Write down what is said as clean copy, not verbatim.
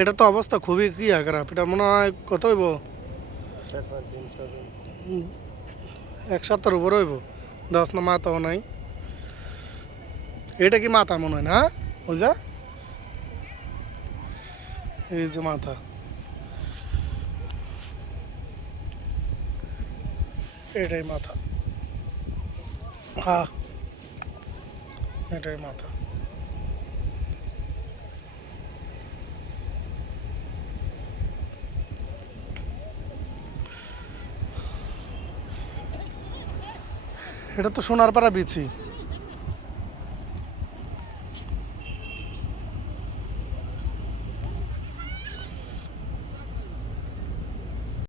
এটা তো অবস্থা খুবই কি খারাপ। এটা মনে হয় কত হইব, 4-5 দিন 6 দিন। উম, 1 সপ্তাহের উপরে হইব। 10 না মাথাও নাই। এটা কি মাথা মনে হয় না? ওই যা, এই যে মাথা, এটাই মাথা। হ্যাঁ, এটাই মাথা। এটা তো সোনার পাড়া বিচি।